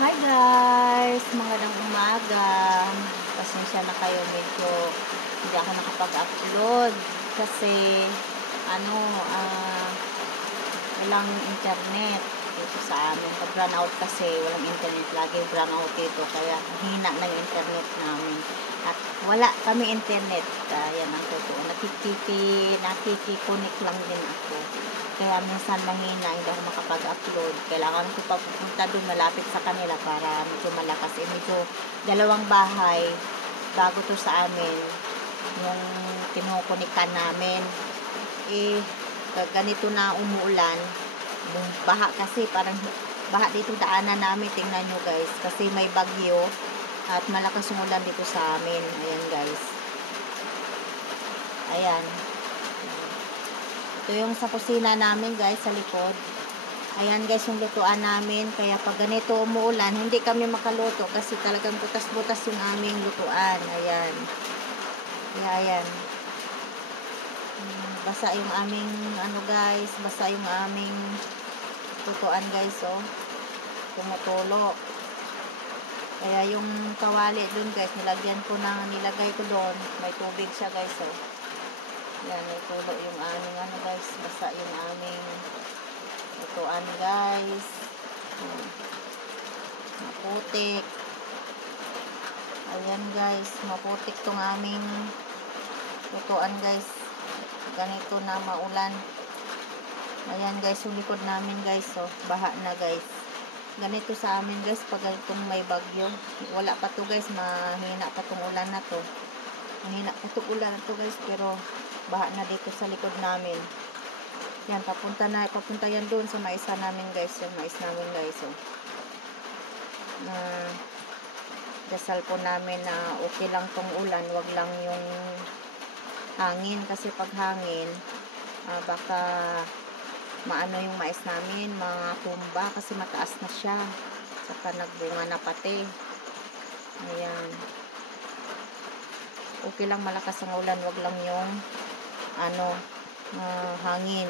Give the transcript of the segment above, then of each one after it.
Hi guys! Magandang umaga. Pasensya na kayo, medyo hindi ako nakapag-upload kasi ano, walang internet dito sa amin. Pag-brown out kasi, walang internet. Lagi brown out dito, kaya hina ng internet namin. At wala kami internet. Yan ang totoo. Nakikikonik lang din ako. Kaya minsan mahina, hindi ako makapag-upload. Kailangan ko pupunta doon malapit sa kanila para medyo malakas. Medyo dalawang bahay bago to sa amin yung kinukunikan namin. Ganito na umuulan. Baha kasi, parang baha dito daanan namin. Tingnan nyo guys. Kasi may bagyo at malakas yung ulan dito sa amin. Ayan guys. Ayan. Ito yung sa kusina namin guys, sa likod. Ayan guys, yung lutuan namin. Kaya pag ganito umuulan, hindi kami makaluto kasi talagang butas-butas yung aming lutuan. Ayan. Kaya ayan. Basa yung aming guys, basa yung aming lutuan guys, oh. Tumutulo. Kaya yung kawali dun guys, nilagay ko doon. May tubig siya guys, oh. Yan, may tulo yung aming guys, basa yung aming lutuan guys. Maputik. Ayan guys, maputik tong aming lutuan guys. Ganito na maulan. Ayan guys, yung likod namin guys, oh, baha na guys. Ganito sa amin guys pag itong may bagyo. Wala pa to guys, mahina pa tong ulan na to. Mahina pa tong ulan na to guys, pero baha na dito sa likod namin. Yan, papunta yan doon sa maisa namin guys, yung mais namin guys, oh. Dasal po namin na okay lang tong ulan, wag lang yung hangin, kasi pag hangin baka maano yung mais namin, mga tumba kasi mataas na siya, saka nagbunga na pati. Ayan, okay lang malakas ang ulan, wag lang yung hangin.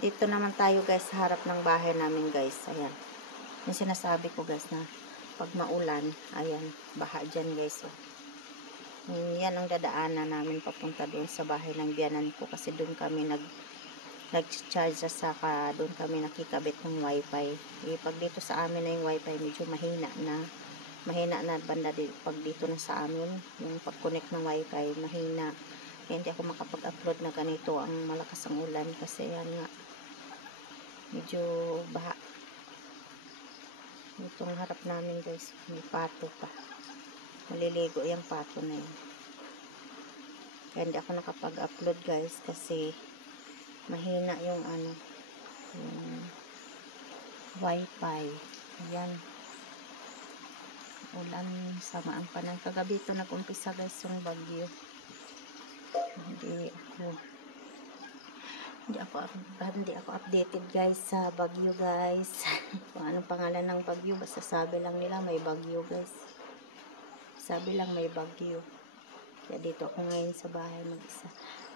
Dito naman tayo guys sa harap ng bahay namin guys. Ayan, yung sinasabi ko guys na pag maulan, ayan, baha dyan guys, oh. Yan ang dadaanan namin papunta doon sa bahay ng biyanan ko, kasi doon kami nag-charge, saka doon kami nakikabit ng wifi. Pag dito sa amin na yung wifi, medyo mahina na banda pag dito na sa amin, yung pag-connect ng wifi mahina. Kaya hindi ako makapag-upload na ganito ang malakas ang ulan, kasi yan nga, medyo baha. Itong harap namin guys, may pato pa. Maliligo yung pato na yun. Kaya hindi ako nakapag-upload guys kasi mahina yung yung wifi. Ayan, ulan, samaan pa ng kagabi ito nag-umpisa guys yung bagyo. Hindi ako updated guys sa bagyo guys. Kung anong pangalan ng bagyo, basta sabi lang nila may bagyo guys. Sabi lang may bagyo. Kaya dito ako ngayon sa bahay mag-isa.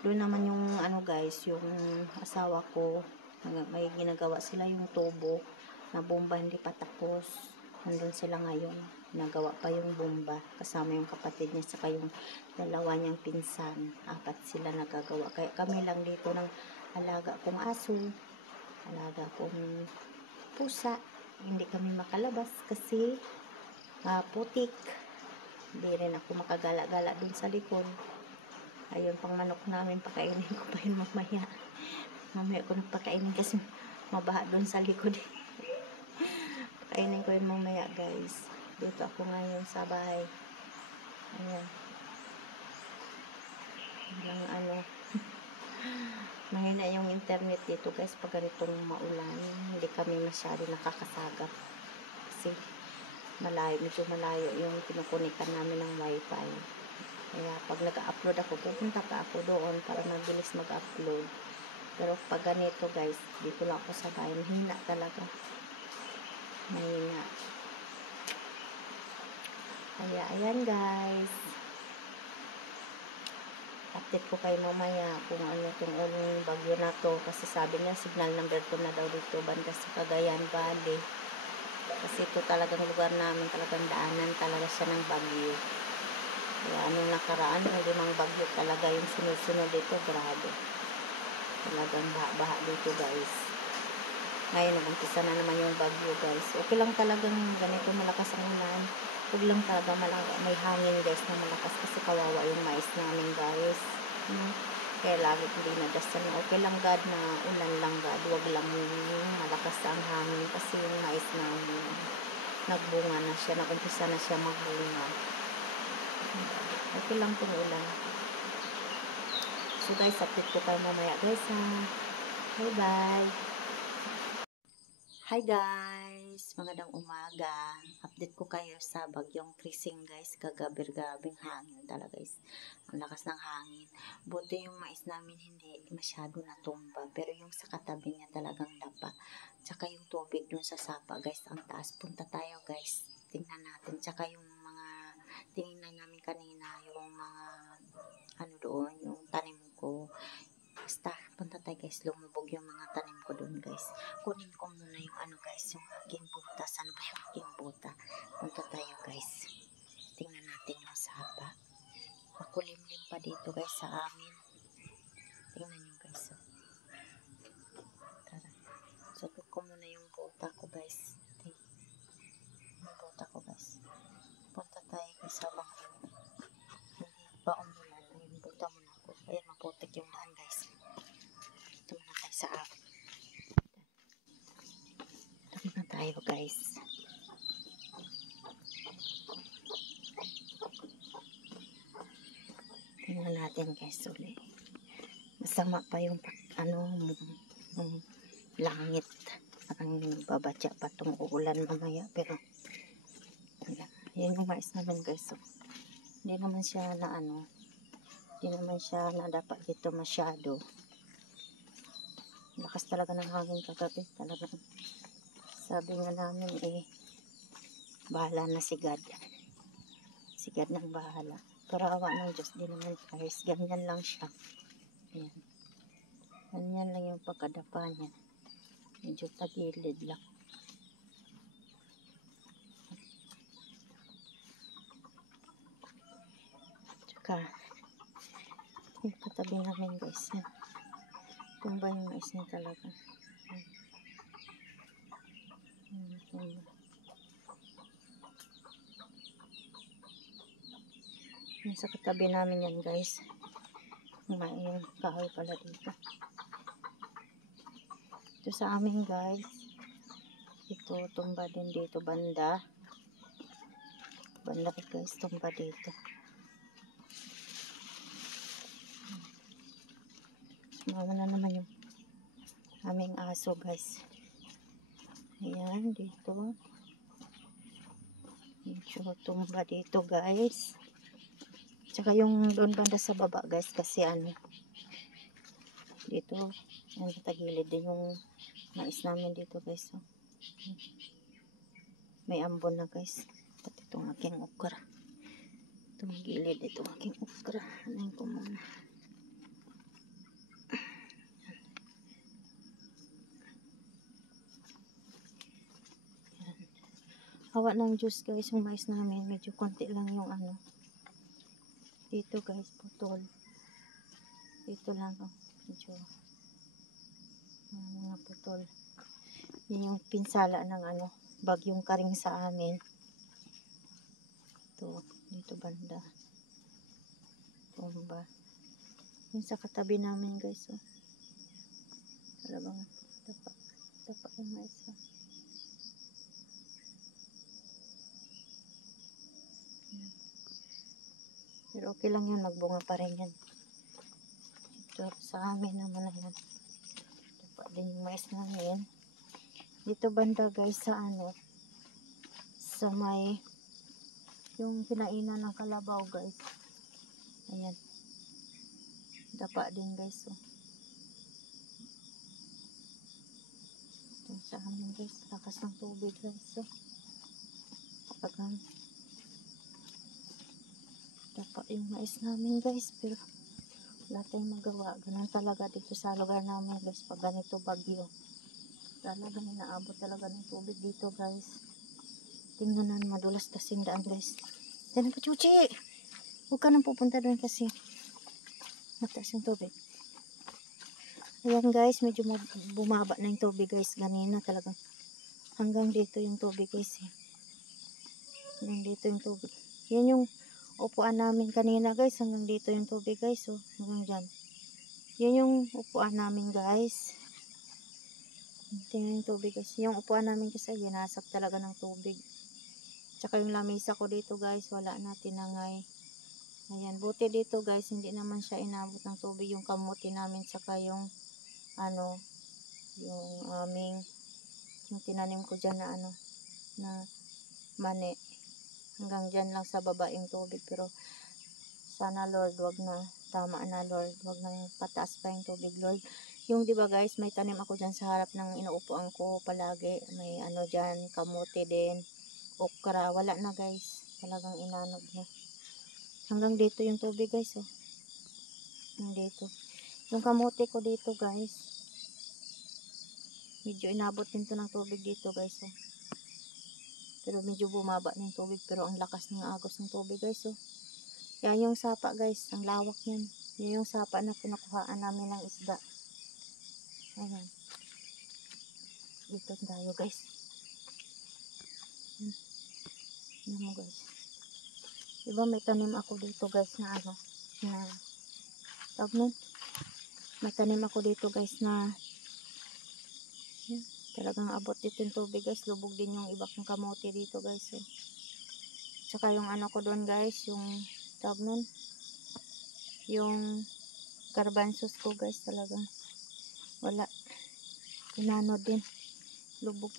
Doon naman yung guys, yung asawa ko, may ginagawa sila yung tubo na bomba, hindi pa tapos. Nandun sila ngayon. Nagawa pa yung bomba. Kasama yung kapatid niya, saka yung dalawa niyang pinsan. 4 sila nagagawa. Kaya kami lang dito ng alaga kong aso, alaga kong pusa. Hindi kami makalabas kasi putik. Hindi rin ako makagala-gala dun sa likod. Ayun, pang manok namin, pakainin ko pa yun mamaya. Mamaya ko nagpakainin kasi mabaha dun sa likod. Pakainin ko yun mamaya guys. Dito ako ngayon sa bahay. Ayan. Mahina yung internet dito guys pag ganitong maulan. Hindi kami masyado nakakasagap kasi medyo malayo yung pinukunikan namin ng wifi. Kaya pag nag-upload ako, pupunta pa ako doon para mabilis mag-upload. Pero pag ganito guys, dito lang ako sa bahay, mahina talaga. Mahina. Kaya ayan guys. update ko kayo mamaya kung ano itong uling bagyo na to. Kasi sabi niya, signal number 2 na daw dito, banda sa Cagayan Valley. Kasi ito talagang lugar namin, talagang daanan talaga siya ng bagyo. Kaya anong nakaraan, yung 5 bagyo talaga yung sunod-sunod dito, grabe. Talagang baha-baha dito guys. Ngayon, nag-umpisa na naman yung bagyo guys. Okay lang talagang ganito malakas ang ulan. Huwag lang talaga may hangin guys na malakas kasi kawawa yung mais namin guys. Kaya lagi ko dinadasal na okay lang God na ulan lang God. Huwag lang yung malakas ang hangin kasi yung mais namin nagbunga na siya. Nag-umpisa na siya magbunga. Okay lang kung ulan. So guys, update ko kayo mamaya guys ha. Bye bye. Hi guys, magandang umaga. Update ko kayo sa bagyong Krising guys. Kagabir-gabing hangin talaga guys. Ang lakas ng hangin. Buti yung mais namin hindi masyado natumba. Pero yung sa katabi niya talagang dapa. Tsaka yung tubig dun sa sapa guys. Ang taas. Punta tayo guys. Tingnan natin. Tsaka yung mga tingnan namin kanina. Yung mga ano doon. Yung tanim ko. Basta, punta tayo guys, lumubog yung mga tanim ko dun guys. Kunin ko muna yung ano guys, yung aking butas. Ano ba yung aking buta? Punta tayo guys. Tingnan natin yung sapa. Makulimlim pa dito guys sa amin. Tingnan nyo guys. Tara. Sagot ko muna yung buta ko guys. Yung buta ko guys. Punta tayo guys sa bangin. Hindi pa umulan. Ayun, buta muna ako. Ayan, maputik yung daan guys. Ito muna tayo sa akin. Ito na tayo guys. Tingnan natin guys ulit. Masama pa yung langit. Parang babatya pa itong uulan mamaya. Pero yan yung mais naman guys. So, hindi naman siya na hindi naman siya nadapat dito masyado. Lakas talaga ng hangin kagabi. Talagang sabi nga namin bahala na si God. Si God nang bahala. Pero awa ng Diyos din naman guys. Ganyan lang siya. Ayan. Ganyan lang yung pagkadapa niya. Medyo tagilid lang. Tsaka yung katabi namin guys. Yan. Tumba yung mais niya talaga. Tumba. Yung sa katabi namin yan guys. May kahoy pala dito. Ito sa amin guys. Ito tumba din dito banda. Banda guys tumba dito. Sumama na naman yung aming aso guys. Ayan dito. Medyo tumba dito guys. Tsaka yung doon banda sa baba guys kasi dito yan tagilid din yung mais namin dito guys. So, may ambon na guys. Pati itong aking okra. Itong gilid itong aking okra. Anin ko muna. Yan. Hawa ng Diyos guys yung mais namin. Medyo konti lang yung dito guys, putol. Dito lang medyo mga putol. Yan yung pinsala ng bagyong Karing sa amin. Ito, dito banda. Tumba. Yung sa katabi namin guys, talagang tapa yung mais. Pero okay lang yun, magbunga pa rin yan. Ito sa amin naman yan. Tapa din yung mais namin. Dito banda guys sa sa may yung kinainan ng kalabaw guys. Ayan. Dapa din guys. Ito sa amin guys. Lakas ng tubig guys. Dapa yung mais namin guys. Pero wala tayong magawa. Ganun talaga dito sa lugar namin guys, pag ganito bagyo. Talagang inaabot talaga ng tubig dito guys. Tingnan na, madulas kasing daan guys. Diyan po, Chuchi! Huwag ka nang pupunta doon kasi mataas yung tubig. Ayan guys, medyo bumaba na yung tubig guys. Ganina talagang hanggang dito yung tubig guys. Hanggang dito yung tubig. Yan yung upuan namin kanina guys. Hanggang dito yung tubig guys. So, hanggang dyan. Yan yung upuan namin guys. Tingnan yung tubig guys. Yung upuan namin kasi ginasak talaga ng tubig. Tsaka yung lamisa ko dito guys. Wala na, tinangay. Ayan, buti dito guys. Hindi naman siya inabot ng tubig. Yung kamuti namin. Tsaka yung ano, yung aming yung tinanim ko dyan na ano, na mani. Hanggang dyan lang sa baba yung tubig. Pero sana Lord, wag na. Tama na Lord. Wag nang pataas pa yung tubig Lord. Yung diba guys, may tanim ako dyan sa harap ng inuupuan ko palagi. May ano dyan, kamote din. Okra. Wala na guys. Talagang inanog na. Hanggang dito yung tubig guys. Oh. Hanggang dito. Yung kamote ko dito guys. Medyo inabot din to ng tubig dito guys. Oh. Pero medyo bumaba na yung tubig. Pero ang lakas ng agos ng tubig guys. Oh. Yan yung sapa guys. Ang lawak yan. Yan yung sapa na pinakuhaan namin ng isda. Ayan. Dito tayo guys. Yan mo guys. Diba may tanim ako dito guys na ano. Na tawag nun. May tanim ako dito guys na yan, talagang abot dito yung tubig guys. Lubog din yung iba kong kamote dito guys. So. Tsaka yung ano ko doon guys. Yung tawag nun. Yung garbanzos ko guys. Talagang wala. Inano din. Lubog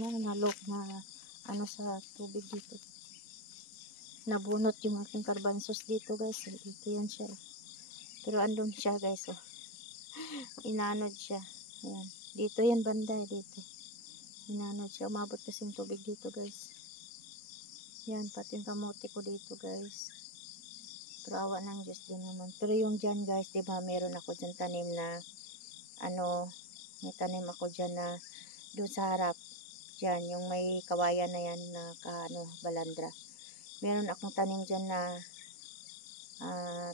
na nalog na ano sa tubig dito. Nabunot yung aking garbanzos dito guys. So, dito yan siya. Pero andun siya guys. Oh. Inanod siya. Ayan. Dito yan banda. Dito. Inanod siya. Umabot kasi yung tubig dito guys. Yan. Pati yung kamote ko dito guys. Pero awa ng Diyos din naman. Pero yung dyan guys. Diba meron ako dyan tanim na ano. May tanim ako dyan na doon sa harap. Dyan. Yung may kawayan na yan na ano, balandra. Meron akong tanim dyan na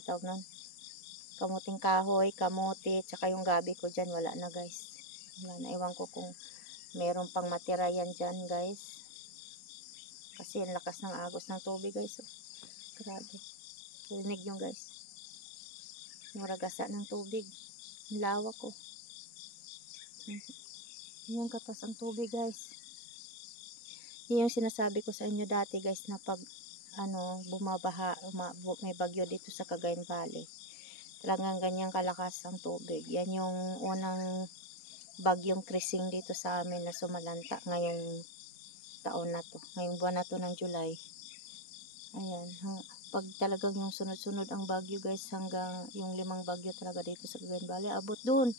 tawag nun. Kamuting kahoy, kamote, tsaka yung gabi ko dyan, wala na guys. Wala na, iwan ko kung meron pang matira yan dyan guys. Kasi ang lakas ng agos ng tubig guys. Oh. Grabe. Rinig yung guys. Yung ragasa ng tubig. Ang lawak ko. Yung katas ang tubig guys. Yan yung sinasabi ko sa inyo dati guys na pag ano, bumabaha, may bagyo dito sa Cagayan Valley. Talagang ganyang kalakas ang tubig. Yan yung unang bagyong krising dito sa amin na sumalanta ngayong taon na to. Ngayong buwan na to ng July. Ayan. Pag talagang yung sunod-sunod ang bagyo guys, hanggang yung 5 bagyo talaga dito sa Cagayan Valley, abot dun.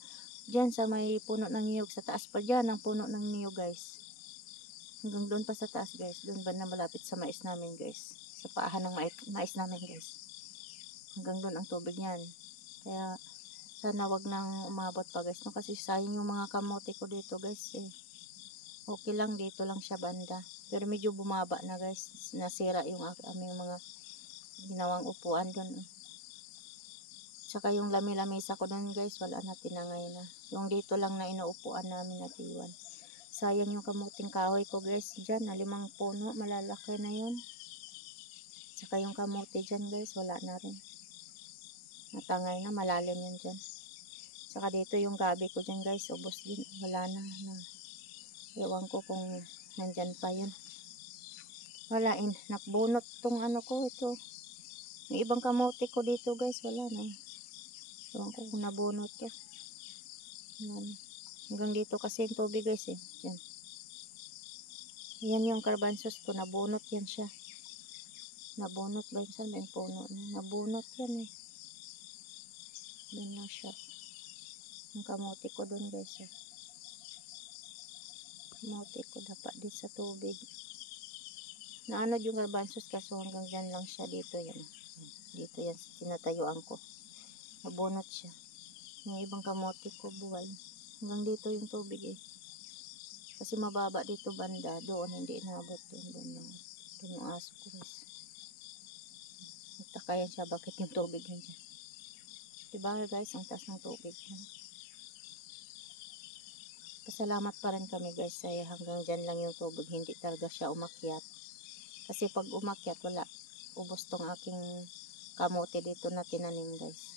Diyan sa may puno ng niyog. Sa taas pa dyan ang puno ng niyog guys. Hanggang doon pa sa taas guys. Doon ba na malapit sa mais namin guys. Sa paahan ng mais namin guys. Hanggang doon ang tubig niyan. Kaya sana wag nang umabot pa guys. No? Kasi sayang yung mga kamote ko dito guys. Eh. Okay lang dito lang siya banda. Pero medyo bumaba na guys. Nasira yung aming mga ginawang upuan doon. Tsaka yung lami-lamisa ko doon guys. Wala na, tinangay na. Yung dito lang na inuupuan namin na tiwan. Sayang yung kamuting kahoy ko guys. Diyan na 5 puno. Malalaki na yun. Tsaka yung kamote dyan guys. Wala na rin. Natangay na, malalim yun dyan. Saka dito yung gabi ko dyan guys, ubos din, wala na. Ewan ko kung nandyan pa yun. Wala, nakbunot tong ano ko, ito. Yung ibang kamote ko dito guys, wala na. Ewan ko kung nabunot to. Hanggang dito kasi yung tubig guys eh. Yan. Yan yung garbanzos ko, nabunot yan siya. Nabunot ba yun? Saan ba yung puno? Nabunot yan eh. Doon lang siya. Yung kamote ko doon guys. Eh. Kamote ko dapat din sa tubig. Naanod yung garbanzos kaso hanggang dyan lang siya dito yan. Dito yan tinatayuan ko. Nabunot siya. Yung ibang kamote ko buhay. Hanggang dito yung tubig eh. Kasi mababa dito banda. Doon hindi inabot doon. Doon yung aso ko guys. Nagtaka yan siya bakit yung tubig yan dyan. Diba guys, ang taas ng tubig. Pasalamat pa rin kami guys. Ay hanggang dyan lang yung tubig. Hindi talaga siya umakyat. Kasi pag umakyat wala. Ubos tong aking kamote dito na tinanim guys.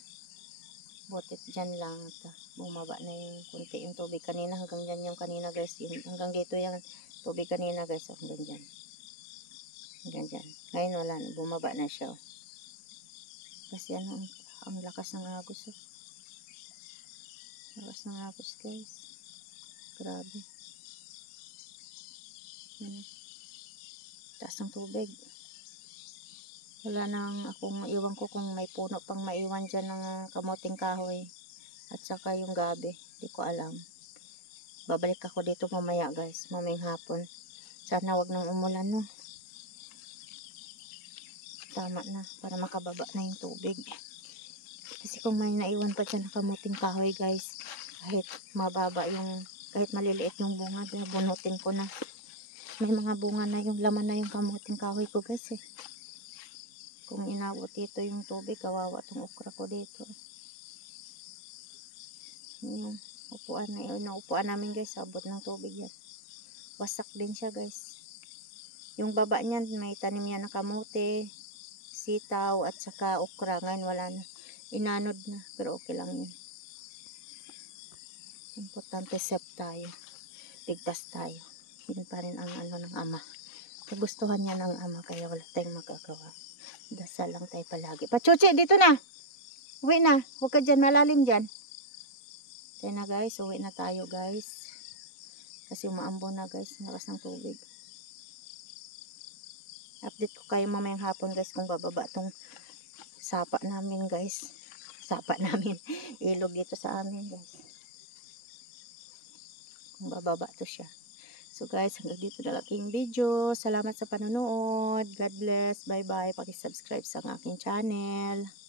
Butit dyan lang. Bumaba na yung kunti yung tubig kanina. Hanggang dyan yung kanina guys. Hanggang dito yung tubig kanina guys. Hanggang dyan. Hanggang dyan. Ngayon wala na. Bumaba na siya. Kasi ano, ang lakas ng agos. Lakas ng agos guys. Grabe. Taas ng tubig. Wala nang akong maiwan ko kung may puno pang maiwan dyan ng kamuting kahoy. At saka yung gabi. Hindi ko alam. Babalik ako dito mamaya guys. Mamayang hapon. Sana wag nang umulan no. Tama na. Para makababa na yung tubig. Kasi kung may naiwan pa dyan na kamuting kahoy guys. Kahit mababa yung, kahit maliliit yung bunga. Bunutin ko na. May mga bunga na yung laman na yung kamuting kahoy ko guys eh. Kung inabot dito yung tubig, kawawa tong okra ko dito. Yung upuan na yun, naupuan namin guys, abot ng tubig yan. Wasak din siya guys. Yung baba niyan, may tanim yan na kamote, sitaw, at saka okra. Ngayon wala na. Inanod na, pero okay lang yun. Importante safe tayo. Ligtas tayo. Yun pa rin ang ano ng ama. Kagustuhan niya ng ama, kaya wala tayong magagawa. Dasal lang tayo palagi. Pachuchi, dito na. Uwi na. Huwag ka dyan. Malalim dyan. Tayo na guys. Uwi na tayo guys. Kasi umaambon na guys. Lakas ng tubig. Update ko kayo mamayang hapon guys kung bababa tong sapa namin guys. Sapa namin. Ilog dito sa amin guys. Kung bababa to siya. So guys, hanggang dito na lang aking video. Salamat sa panonood. God bless. Bye bye. Paki-subscribe sa aking channel.